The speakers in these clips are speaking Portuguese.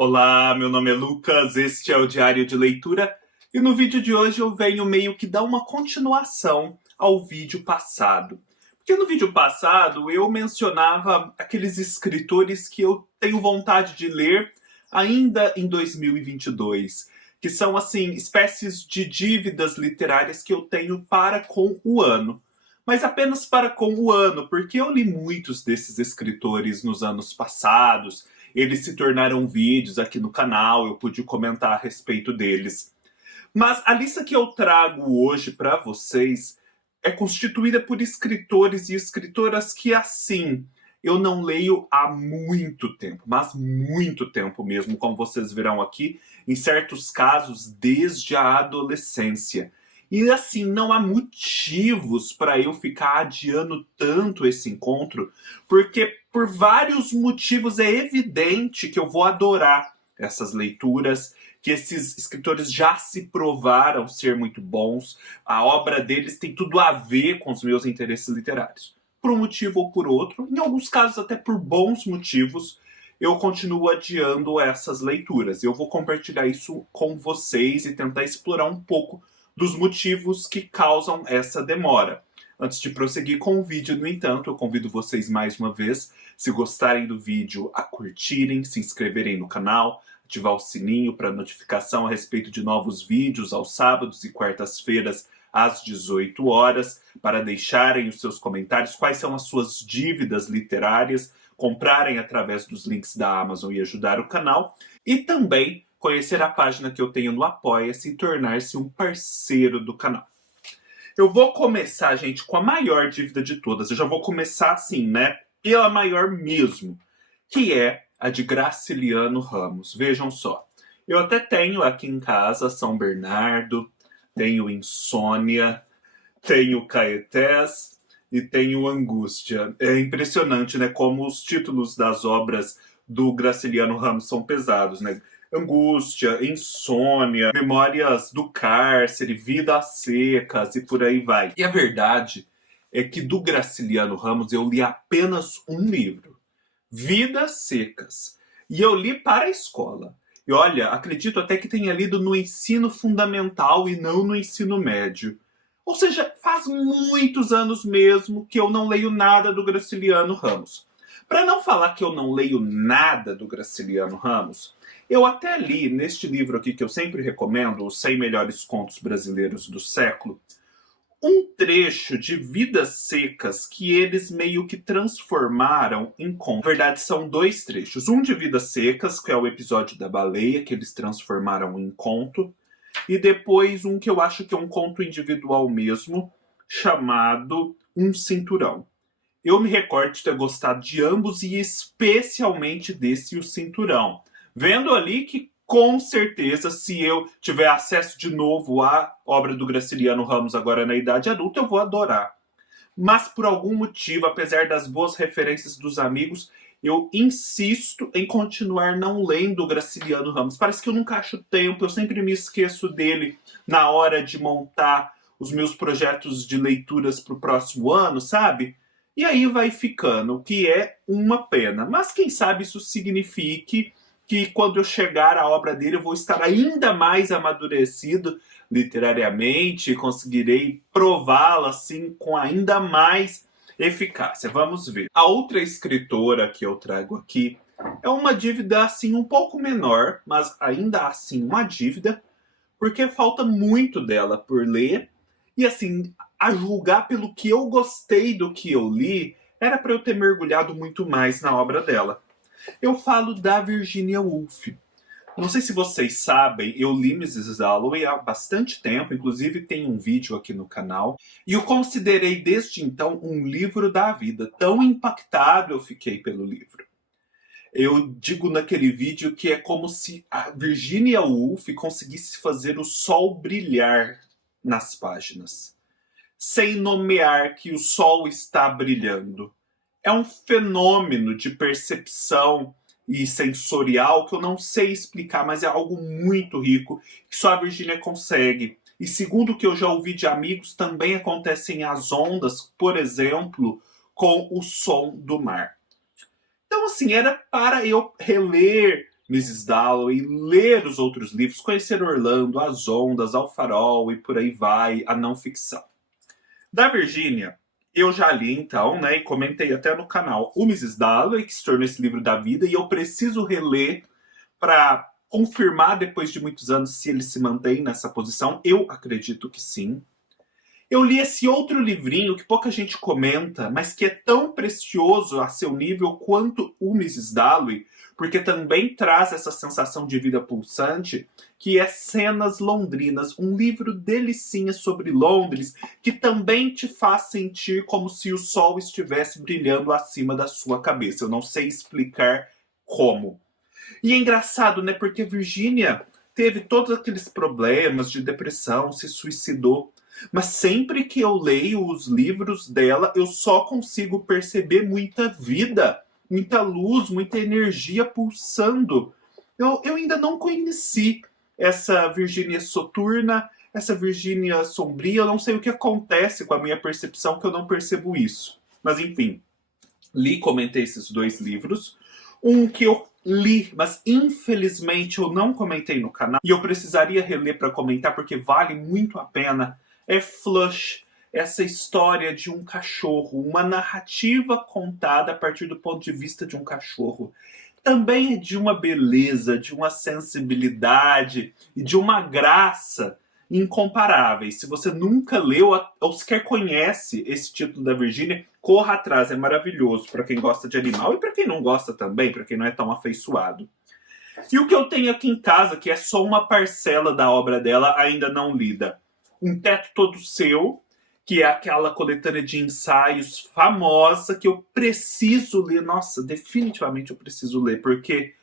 Olá, meu nome é Lucas, este é o Diário de Leitura e no vídeo de hoje eu venho meio que dar uma continuação ao vídeo passado. Porque no vídeo passado eu mencionava aqueles escritores que eu tenho vontade de ler ainda em 2022, que são assim espécies de dívidas literárias que eu tenho para com o ano. Mas apenas para com o ano, porque eu li muitos desses escritores nos anos passados, eles se tornaram vídeos aqui no canal, eu pude comentar a respeito deles. Mas a lista que eu trago hoje para vocês é constituída por escritores e escritoras que, assim, eu não leio há muito tempo, mas muito tempo mesmo, como vocês verão aqui, em certos casos, desde a adolescência. E assim, não há motivos para eu ficar adiando tanto esse encontro, porque por vários motivos é evidente que eu vou adorar essas leituras, que esses escritores já se provaram ser muito bons, a obra deles tem tudo a ver com os meus interesses literários. Por um motivo ou por outro, em alguns casos até por bons motivos, eu continuo adiando essas leituras. Eu vou compartilhar isso com vocês e tentar explorar um pouco dos motivos que causam essa demora. Antes de prosseguir com o vídeo, no entanto, eu convido vocês mais uma vez, se gostarem do vídeo, a curtirem, se inscreverem no canal, ativar o sininho para notificação a respeito de novos vídeos aos sábados e quartas-feiras às 18 horas, para deixarem os seus comentários, quais são as suas dívidas literárias, comprarem através dos links da Amazon e ajudar o canal, e também conhecer a página que eu tenho no Apoia-se e tornar-se um parceiro do canal. Eu vou começar, gente, com a maior dívida de todas. Eu já vou começar assim, né? Pela maior mesmo, que é a de Graciliano Ramos. Vejam só. Eu até tenho aqui em casa São Bernardo, tenho Insônia, tenho Caetés e tenho Angústia. É impressionante, né? Como os títulos das obras do Graciliano Ramos são pesados, né? Angústia, Insônia, Memórias do Cárcere, Vidas Secas e por aí vai. E a verdade é que do Graciliano Ramos eu li apenas um livro, Vidas Secas. E eu li para a escola. E olha, acredito até que tenha lido no ensino fundamental e não no ensino médio. Ou seja, faz muitos anos mesmo que eu não leio nada do Graciliano Ramos. Para não falar que eu não leio nada do Graciliano Ramos, eu até li neste livro aqui que eu sempre recomendo, Os 100 Melhores Contos Brasileiros do Século, um trecho de Vidas Secas que eles meio que transformaram em conto. Na verdade, são dois trechos. Um de Vidas Secas, que é o episódio da baleia, que eles transformaram em conto, e depois um que eu acho que é um conto individual mesmo, chamado Um Cinturão. Eu me recordo de ter gostado de ambos e especialmente desse O Cinturão. Vendo ali que, com certeza, se eu tiver acesso de novo à obra do Graciliano Ramos agora na idade adulta, eu vou adorar. Mas por algum motivo, apesar das boas referências dos amigos, eu insisto em continuar não lendo o Graciliano Ramos. Parece que eu nunca acho tempo, eu sempre me esqueço dele na hora de montar os meus projetos de leituras para o próximo ano, sabe? E aí vai ficando, o que é uma pena. Mas quem sabe isso signifique que quando eu chegar à obra dele eu vou estar ainda mais amadurecido literariamente e conseguirei prová-la assim com ainda mais eficácia. Vamos ver. A outra escritora que eu trago aqui é uma dívida assim um pouco menor, mas ainda assim uma dívida, porque falta muito dela por ler. E assim, a julgar pelo que eu gostei do que eu li, era para eu ter mergulhado muito mais na obra dela. Eu falo da Virginia Woolf. Não sei se vocês sabem, eu li Mrs. Dalloway há bastante tempo, inclusive tem um vídeo aqui no canal, e eu considerei desde então um livro da vida. Tão impactado eu fiquei pelo livro. Eu digo naquele vídeo que é como se a Virginia Woolf conseguisse fazer o sol brilhar nas páginas, sem nomear que o sol está brilhando. É um fenômeno de percepção e sensorial que eu não sei explicar, mas é algo muito rico que só a Virginia consegue. E segundo o que eu já ouvi de amigos, também acontecem as ondas, por exemplo, com o som do mar. Então, assim, era para eu reler Mrs. Dalloway, ler os outros livros, conhecer Orlando, As Ondas, Ao Farol e por aí vai, a não ficção. Da Virginia, eu já li então, né, e comentei até no canal, o Mrs. Dalloway, que se tornou esse livro da vida, e eu preciso reler para confirmar depois de muitos anos se ele se mantém nessa posição. Eu acredito que sim. Eu li esse outro livrinho que pouca gente comenta, mas que é tão precioso a seu nível quanto o Mrs. Dalloway, porque também traz essa sensação de vida pulsante, que é Cenas Londrinas, um livro delicinha sobre Londres, que também te faz sentir como se o sol estivesse brilhando acima da sua cabeça. Eu não sei explicar como. E é engraçado, né? Porque Virginia teve todos aqueles problemas de depressão, se suicidou. Mas sempre que eu leio os livros dela, eu só consigo perceber muita vida, muita luz, muita energia pulsando. Eu ainda não conheci essa Virgínia soturna, essa Virgínia sombria. Eu não sei o que acontece com a minha percepção que eu não percebo isso. Mas enfim, li e comentei esses dois livros. Um que eu li, mas infelizmente eu não comentei no canal, e eu precisaria reler para comentar porque vale muito a pena, é Flush, essa história de um cachorro, uma narrativa contada a partir do ponto de vista de um cachorro. Também é de uma beleza, de uma sensibilidade e de uma graça incomparáveis. Se você nunca leu ou sequer conhece esse título da Virginia, corra atrás, é maravilhoso para quem gosta de animal e para quem não gosta também, para quem não é tão afeiçoado. E o que eu tenho aqui em casa, que é só uma parcela da obra dela ainda não lida, Um Teto Todo Seu, que é aquela coletânea de ensaios famosa que eu preciso ler. Nossa, definitivamente eu preciso ler, porque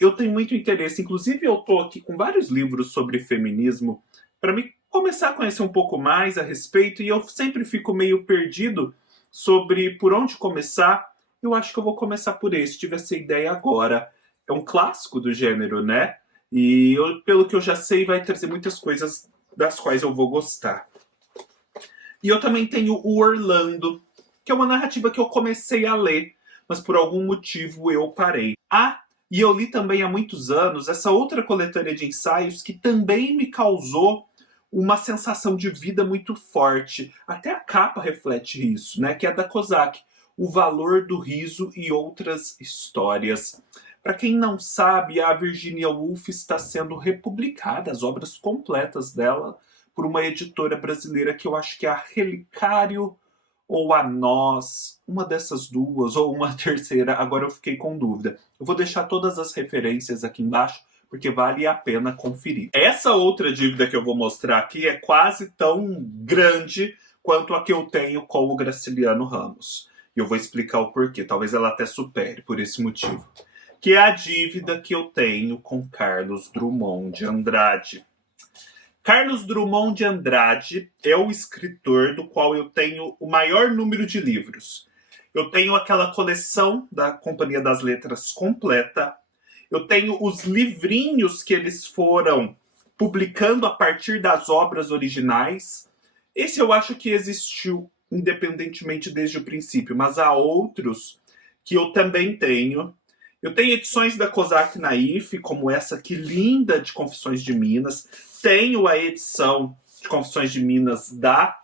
eu tenho muito interesse. Inclusive, eu estou aqui com vários livros sobre feminismo para me começar a conhecer um pouco mais a respeito, e eu sempre fico meio perdido sobre por onde começar. Eu acho que eu vou começar por esse. Tive essa ideia agora. É um clássico do gênero, né? E pelo que eu já sei, vai trazer muitas coisas das quais eu vou gostar. E eu também tenho o Orlando, que é uma narrativa que eu comecei a ler, mas por algum motivo eu parei. E eu li também há muitos anos essa outra coletânea de ensaios que também me causou uma sensação de vida muito forte. Até a capa reflete isso, né? Que é da Kozak, O Valor do Riso e Outras Histórias. Para quem não sabe, a Virginia Woolf está sendo republicada, as obras completas dela, por uma editora brasileira que eu acho que é a Relicário ou a Nós, uma dessas duas, ou uma terceira, agora eu fiquei com dúvida. Eu vou deixar todas as referências aqui embaixo, porque vale a pena conferir. Essa outra dívida que eu vou mostrar aqui é quase tão grande quanto a que eu tenho com o Graciliano Ramos. E eu vou explicar o porquê, talvez ela até supere por esse motivo. Que é a dívida que eu tenho com Carlos Drummond de Andrade. Carlos Drummond de Andrade é o escritor do qual eu tenho o maior número de livros. Eu tenho aquela coleção da Companhia das Letras completa. Eu tenho os livrinhos que eles foram publicando a partir das obras originais. Esse eu acho que existiu independentemente desde o princípio, mas há outros que eu também tenho. Eu tenho edições da Kozak Naif, como essa aqui, linda, de Confissões de Minas. Tenho a edição de Confissões de Minas da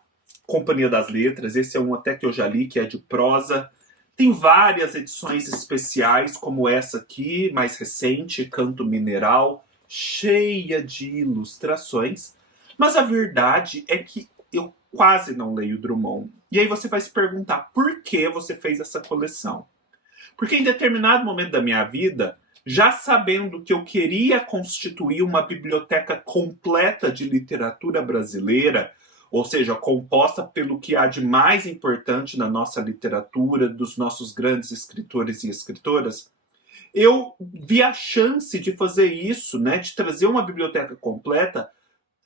Companhia das Letras. Esse é um até que eu já li, que é de prosa. Tem várias edições especiais, como essa aqui, mais recente, Canto Mineral, cheia de ilustrações. Mas a verdade é que eu quase não leio Drummond. E aí você vai se perguntar, por que você fez essa coleção? Porque em determinado momento da minha vida, já sabendo que eu queria constituir uma biblioteca completa de literatura brasileira, ou seja, composta pelo que há de mais importante na nossa literatura, dos nossos grandes escritores e escritoras, eu vi a chance de fazer isso, né, de trazer uma biblioteca completa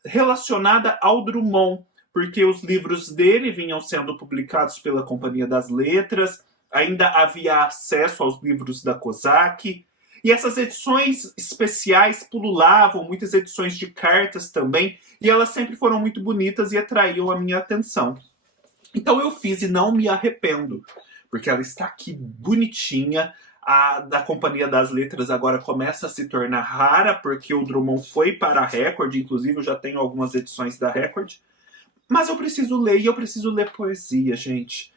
relacionada ao Drummond, porque os livros dele vinham sendo publicados pela Companhia das Letras, ainda havia acesso aos livros da Kozak, e essas edições especiais pululavam, muitas edições de cartas também, e elas sempre foram muito bonitas e atraíam a minha atenção. Então eu fiz e não me arrependo, porque ela está aqui bonitinha, A da Companhia das Letras agora começa a se tornar rara, porque o Drummond foi para a Record, inclusive eu já tenho algumas edições da Record. Mas eu preciso ler, e eu preciso ler poesia, gente.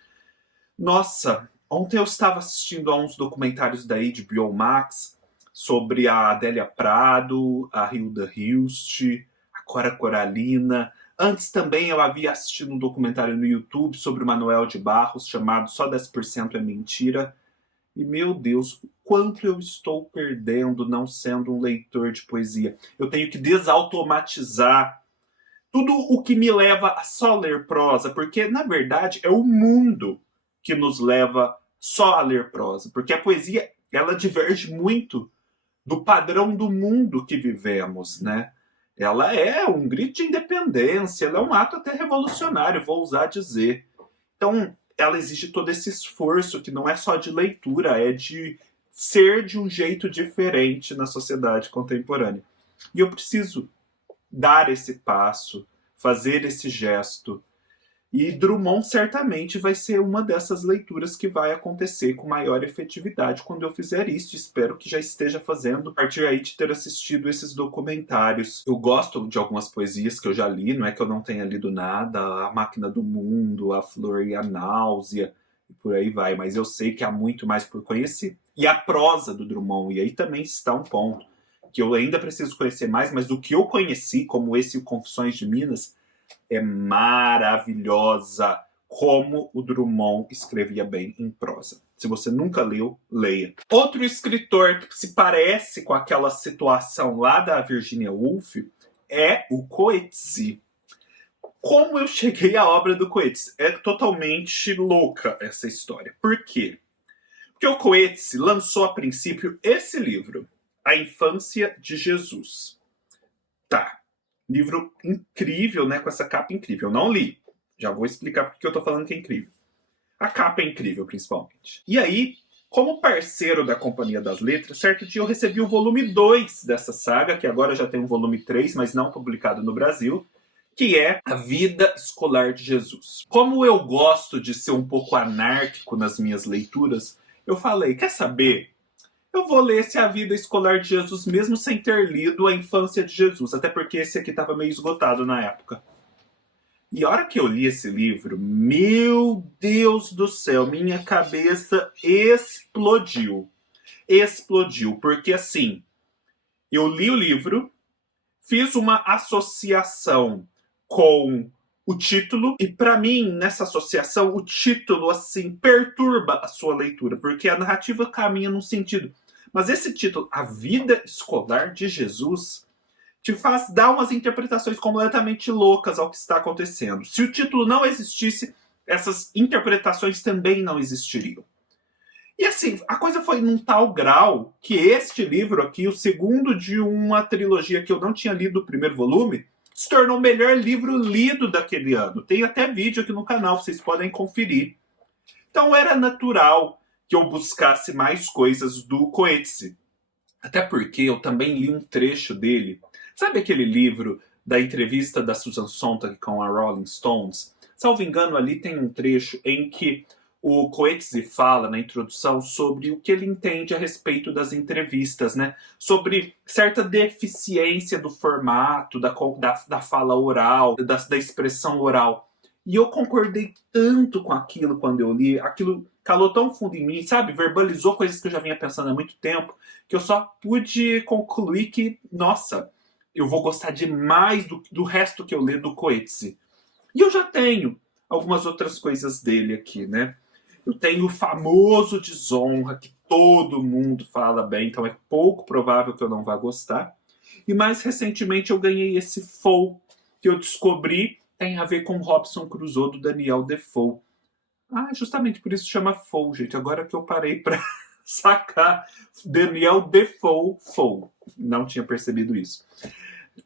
Nossa, ontem eu estava assistindo a uns documentários da HBO Max sobre a Adélia Prado, a Hilda Hilst, a Cora Coralina. Antes também eu havia assistido um documentário no YouTube sobre o Manuel de Barros, chamado Só 10% é Mentira. E, meu Deus, o quanto eu estou perdendo não sendo um leitor de poesia. Eu tenho que desautomatizar tudo o que me leva a só ler prosa, porque, na verdade, é o mundo que nos leva só a ler prosa. Porque a poesia, ela diverge muito do padrão do mundo que vivemos, né? Ela é um grito de independência, ela é um ato até revolucionário, vou ousar dizer. Então, ela exige todo esse esforço que não é só de leitura, é de ser de um jeito diferente na sociedade contemporânea. E eu preciso dar esse passo, fazer esse gesto. E Drummond certamente vai ser uma dessas leituras que vai acontecer com maior efetividade quando eu fizer isso. Espero que já esteja fazendo, a partir aí de ter assistido esses documentários. Eu gosto de algumas poesias que eu já li, não é que eu não tenha lido nada, A Máquina do Mundo, A Flor e a Náusea, e por aí vai, mas eu sei que há muito mais por conhecer. E a prosa do Drummond, e aí também está um ponto que eu ainda preciso conhecer mais, mas o que eu conheci, como esse Confissões de Minas, é maravilhosa. Como o Drummond escrevia bem em prosa. Se você nunca leu, leia. Outro escritor que se parece com aquela situação lá da Virginia Woolf é o Coetzee. Como eu cheguei à obra do Coetzee? É totalmente louca essa história. Por quê? Porque o Coetzee lançou a princípio esse livro, A Infância de Jesus. Tá. Livro incrível, né? Com essa capa incrível. Eu não li. Já vou explicar porque eu tô falando que é incrível. A capa é incrível, principalmente. E aí, como parceiro da Companhia das Letras, certo dia eu recebi o volume 2 dessa saga, que agora já tem o volume 3, mas não publicado no Brasil, que é A Vida Escolar de Jesus. Como eu gosto de ser um pouco anárquico nas minhas leituras, eu falei, quer saber? Eu vou ler esse A Vida Escolar de Jesus mesmo sem ter lido A Infância de Jesus, até porque esse aqui estava meio esgotado na época. E a hora que eu li esse livro, meu Deus do céu, minha cabeça explodiu. Explodiu, porque assim, eu li o livro, fiz uma associação com o título, e para mim, nessa associação, o título, assim, perturba a sua leitura, porque a narrativa caminha num sentido. Mas esse título, A Vida Escolar de Jesus, te faz dar umas interpretações completamente loucas ao que está acontecendo. Se o título não existisse, essas interpretações também não existiriam. E assim, a coisa foi num tal grau que este livro aqui, o segundo de uma trilogia que eu não tinha lido o primeiro volume, se tornou o melhor livro lido daquele ano. Tem até vídeo aqui no canal, vocês podem conferir. Então era natural que eu buscasse mais coisas do Coetzee. Até porque eu também li um trecho dele. Sabe aquele livro da entrevista da Susan Sontag com a Rolling Stones? Salvo engano, ali tem um trecho em que o Coetzee fala na introdução sobre o que ele entende a respeito das entrevistas, né? Sobre certa deficiência do formato, da fala oral, da expressão oral. E eu concordei tanto com aquilo quando eu li, aquilo calou tão fundo em mim, sabe? Verbalizou coisas que eu já vinha pensando há muito tempo, que eu só pude concluir que, nossa, eu vou gostar demais do resto que eu ler do Coetzee. E eu já tenho algumas outras coisas dele aqui, né? Eu tenho o famoso Desonra, que todo mundo fala bem, então é pouco provável que eu não vá gostar. E mais recentemente eu ganhei esse Foe, que eu descobri tem a ver com Robinson Crusoe, do Daniel Defoe. Ah, justamente por isso chama Foe, gente. Agora que eu parei para sacar. Daniel Defoe, Foe. Não tinha percebido isso.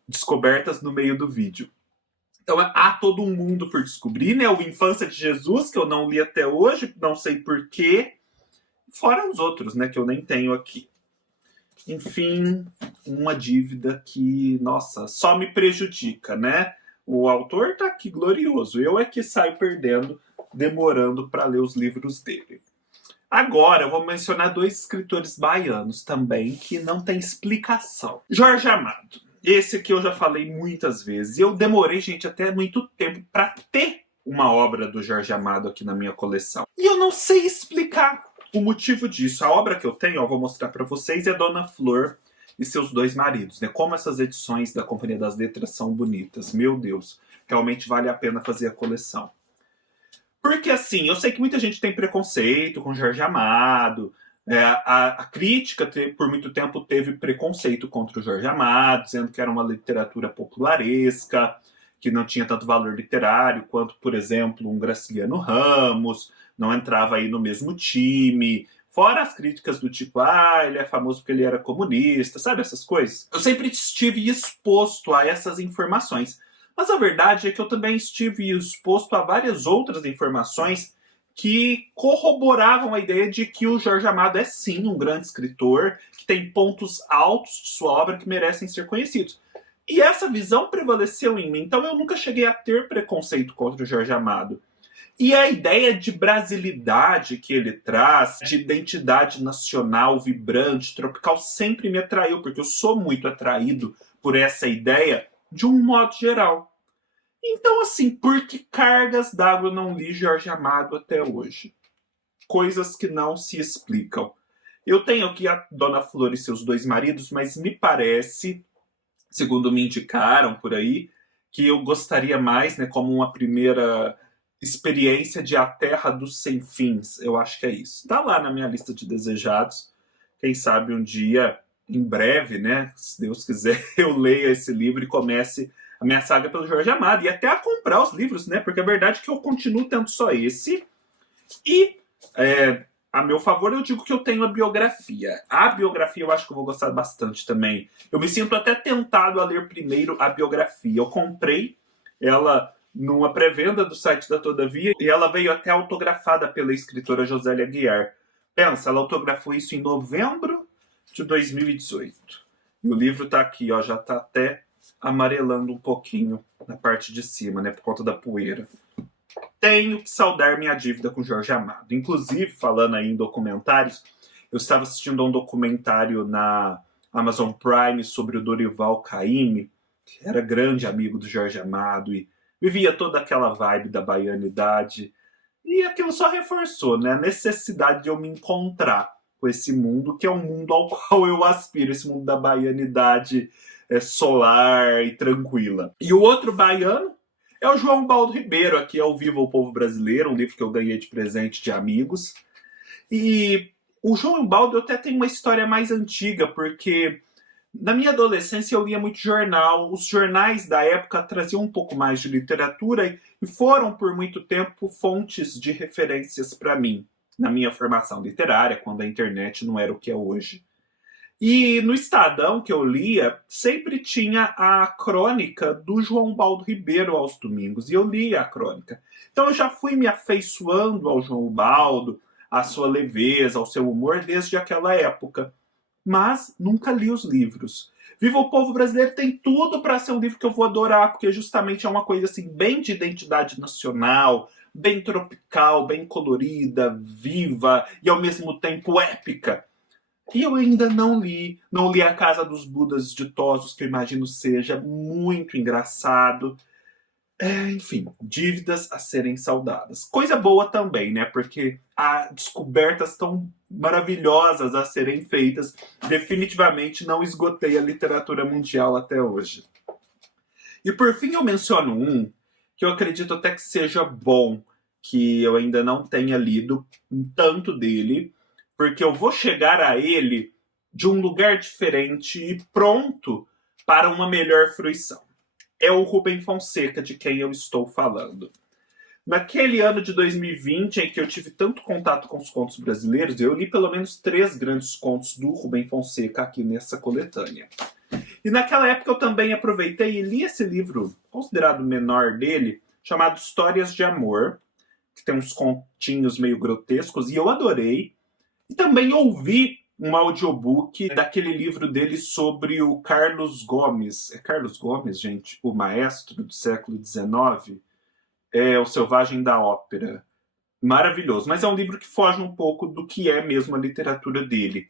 Descobertas no meio do vídeo. Então há todo um mundo por descobrir, né? O Infância de Jesus, que eu não li até hoje, não sei porquê. Fora os outros, né? Que eu nem tenho aqui. Enfim, uma dívida que, nossa, só me prejudica, né? O autor tá aqui glorioso. Eu é que saio perdendo, demorando para ler os livros dele. Agora eu vou mencionar dois escritores baianos também que não tem explicação. Jorge Amado. Esse aqui eu já falei muitas vezes. E eu demorei, gente, até muito tempo para ter uma obra do Jorge Amado aqui na minha coleção. E eu não sei explicar o motivo disso. A obra que eu tenho, eu vou mostrar para vocês, é Dona Flor e seus dois maridos, né? Como essas edições da Companhia das Letras são bonitas. Meu Deus, realmente vale a pena fazer a coleção. Porque assim, eu sei que muita gente tem preconceito com Jorge Amado. A crítica, por muito tempo, teve preconceito contra o Jorge Amado, dizendo que era uma literatura popularesca, que não tinha tanto valor literário quanto, por exemplo, um Graciliano Ramos, não entrava aí no mesmo time. Fora as críticas do tipo, ele é famoso porque ele era comunista, sabe essas coisas? Eu sempre estive exposto a essas informações. Mas a verdade é que eu também estive exposto a várias outras informações que corroboravam a ideia de que o Jorge Amado é sim um grande escritor, que tem pontos altos de sua obra que merecem ser conhecidos. E essa visão prevaleceu em mim, então eu nunca cheguei a ter preconceito contra o Jorge Amado. E a ideia de brasilidade que ele traz, de identidade nacional, vibrante, tropical, sempre me atraiu, porque eu sou muito atraído por essa ideia de um modo geral. Então, assim, por que cargas d'água eu não li Jorge Amado até hoje? Coisas que não se explicam. Eu tenho aqui a Dona Flor e seus dois maridos, mas me parece, segundo me indicaram por aí, que eu gostaria mais, né, como uma primeira experiência de A Terra dos Sem Fins. Eu acho que é isso. Tá lá na minha lista de desejados. Quem sabe um dia, em breve, né, se Deus quiser, eu leia esse livro e comece a minha saga pelo Jorge Amado, e até a comprar os livros, né? Porque a verdade é que eu continuo tendo só esse. E, a meu favor, eu digo que eu tenho a biografia. A biografia eu acho que eu vou gostar bastante também. Eu me sinto até tentado a ler primeiro a biografia. Eu comprei ela numa pré-venda do site da Todavia, e ela veio até autografada pela escritora Josélia Aguiar. Pensa, ela autografou isso em novembro de 2018. E o livro tá aqui, ó, já tá até amarelando um pouquinho na parte de cima, né, por conta da poeira. Tenho que saldar minha dívida com Jorge Amado. Inclusive, falando aí em documentários, eu estava assistindo a um documentário na Amazon Prime sobre o Dorival Caymmi, que era grande amigo do Jorge Amado e vivia toda aquela vibe da baianidade. E aquilo só reforçou, né, a necessidade de eu me encontrar com esse mundo, que é um mundo ao qual eu aspiro, esse mundo da baianidade solar e tranquila. E o outro baiano é o João Baldo Ribeiro, aqui ao Viva o Povo Brasileiro, um livro que eu ganhei de presente de amigos. E o João Baldo até tem uma história mais antiga, porque na minha adolescência eu lia muito jornal. Os jornais da época traziam um pouco mais de literatura e foram por muito tempo fontes de referências para mim, na minha formação literária, quando a internet não era o que é hoje. E no Estadão que eu lia, sempre tinha a crônica do João Baldo Ribeiro aos domingos, e eu lia a crônica. Então eu já fui me afeiçoando ao João Baldo, à sua leveza, ao seu humor desde aquela época. Mas nunca li os livros. Viva o Povo Brasileiro tem tudo para ser um livro que eu vou adorar, porque justamente é uma coisa assim bem de identidade nacional, bem tropical, bem colorida, viva e ao mesmo tempo épica. E eu ainda não li A Casa dos Budas Ditosos, que eu imagino seja muito engraçado. Enfim, dívidas a serem saudadas. Coisa boa também, né? Porque há descobertas tão maravilhosas a serem feitas. Definitivamente não esgotei a literatura mundial até hoje. E por fim eu menciono um que eu acredito até que seja bom, que eu ainda não tenha lido tanto dele, porque eu vou chegar a ele de um lugar diferente e pronto para uma melhor fruição. É o Rubem Fonseca, de quem eu estou falando. Naquele ano de 2020, em que eu tive tanto contato com os contos brasileiros, eu li pelo menos 3 grandes contos do Rubem Fonseca aqui nessa coletânea. E naquela época eu também aproveitei e li esse livro, considerado menor dele, chamado Histórias de Amor, que tem uns continhos meio grotescos, e eu adorei. E também ouvi um audiobook daquele livro dele sobre o Carlos Gomes. É Carlos Gomes, gente? O maestro do século XIX? É O Selvagem da Ópera. maravilhoso. Mas é um livro que foge um pouco do que é mesmo a literatura dele.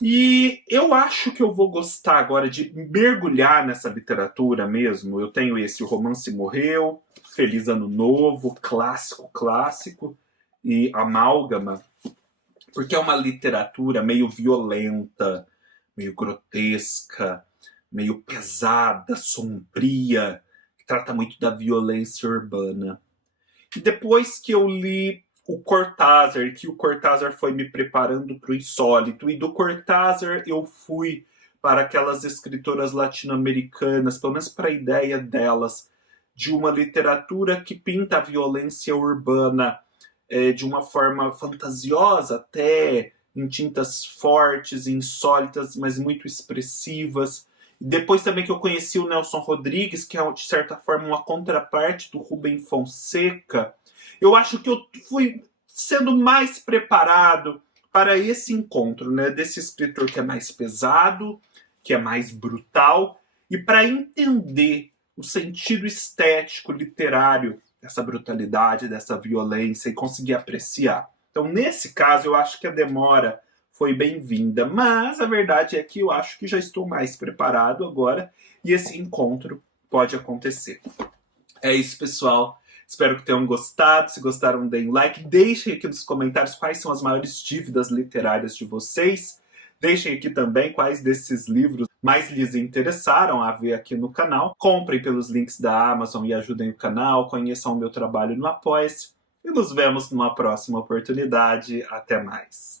E eu acho que eu vou gostar agora de mergulhar nessa literatura mesmo. Eu tenho esse O Romance Morreu, Feliz Ano Novo, clássico, e Amálgama, porque é uma literatura meio violenta, meio grotesca, meio pesada, sombria, que trata muito da violência urbana. E depois que eu li o Cortázar, que o Cortázar foi me preparando para o insólito, e do Cortázar eu fui para aquelas escritoras latino-americanas, pelo menos para a ideia delas, de uma literatura que pinta a violência urbana de uma forma fantasiosa, até em tintas fortes, insólitas, mas muito expressivas. Depois também que eu conheci o Nelson Rodrigues, que é de certa forma uma contraparte do Rubem Fonseca, eu acho que eu fui sendo mais preparado para esse encontro, né, desse escritor que é mais pesado, que é mais brutal, e para entender o sentido estético, literário dessa brutalidade, dessa violência e conseguir apreciar. Então, nesse caso, eu acho que a demora foi bem-vinda, mas a verdade é que eu acho que já estou mais preparado agora e esse encontro pode acontecer. É isso, pessoal. Espero que tenham gostado. Se gostaram, deem like. Deixem aqui nos comentários quais são as maiores dívidas literárias de vocês. Deixem aqui também quais desses livros mais lhes interessaram a ver aqui no canal. Comprem pelos links da Amazon e ajudem o canal. Conheçam o meu trabalho no Apoia-se. E nos vemos numa próxima oportunidade. Até mais.